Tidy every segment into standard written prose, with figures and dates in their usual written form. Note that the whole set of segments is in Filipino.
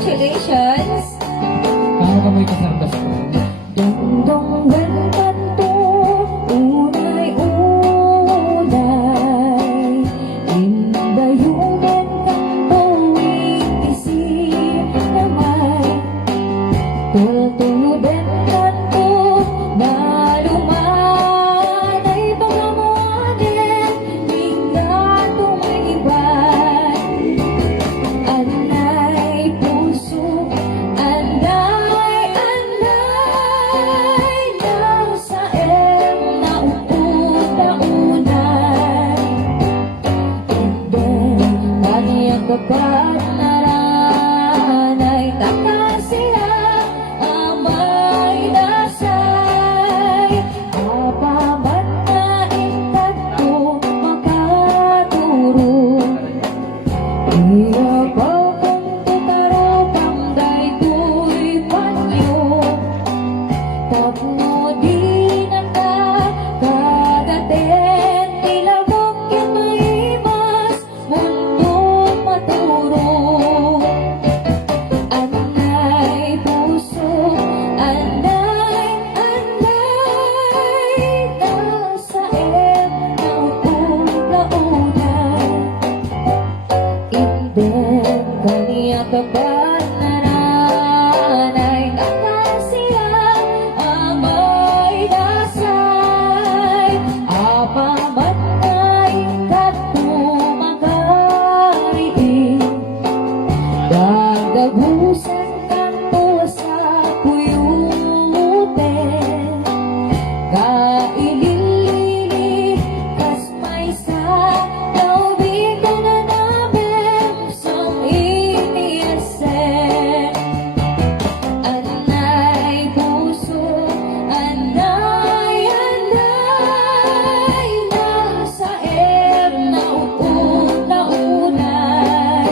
Congratulations! Nakakamoy ka sa ambas ko. Dong-dong ganto, unay-unay, indayunan kanto, itisi namay, tultuludan kanto, nalumanay, pagamuanin, hingga tumaybay, anay puso, anay, lang sa na upo na unay. And then, kaniyang kapat na ranay, taka sila, amay nasay, apaman na intato, makaturo. Hirap akong tutarapang daytoy panyo, tapno di nakakadaten, ilabok yung maimas, mundong maturo. Anay puso, anay, nasa na unay. Inden kaniya kapat na nanay, nakasila, amay nasay, apaman na ikatumagariin, dagdagusan kanto sa puyuten, kailili, kas may sa naubigan na namin sang iniesen. Anay puso, anay, nasa na upo na unay.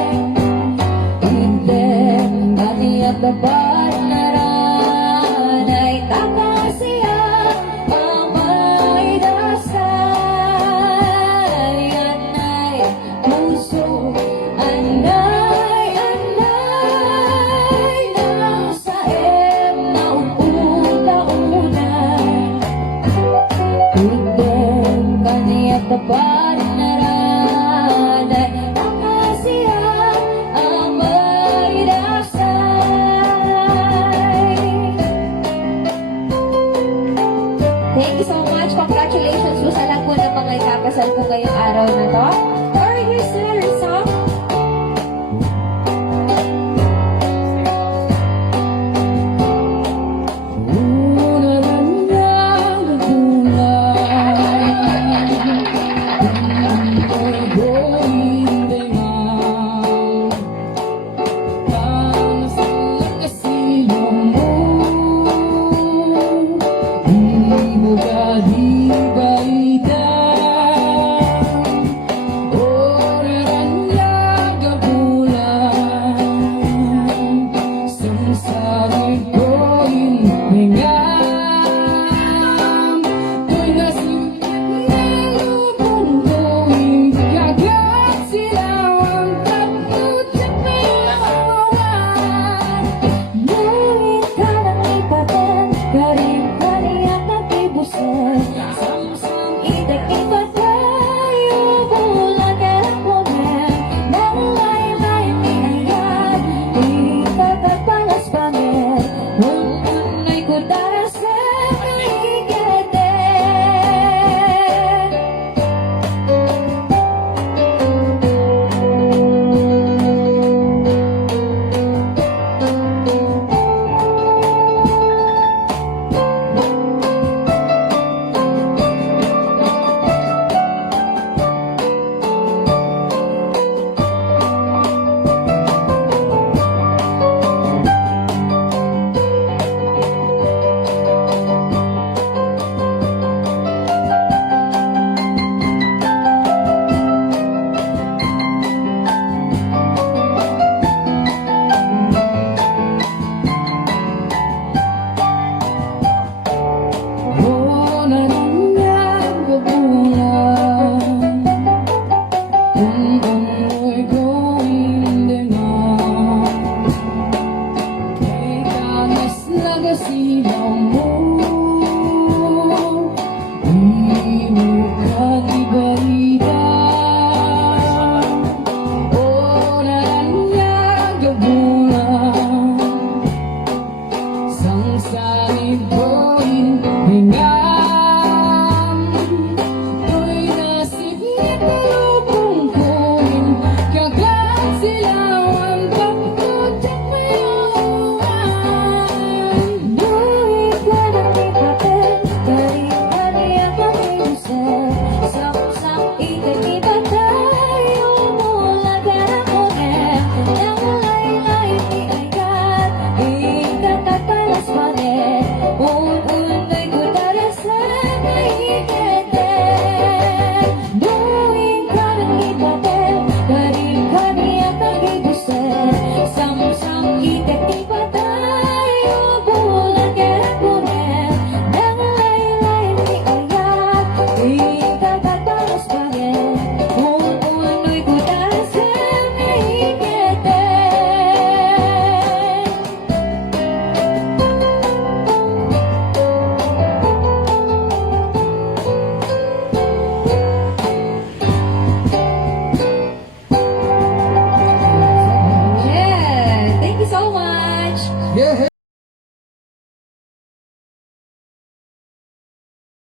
Inden kaniya kapat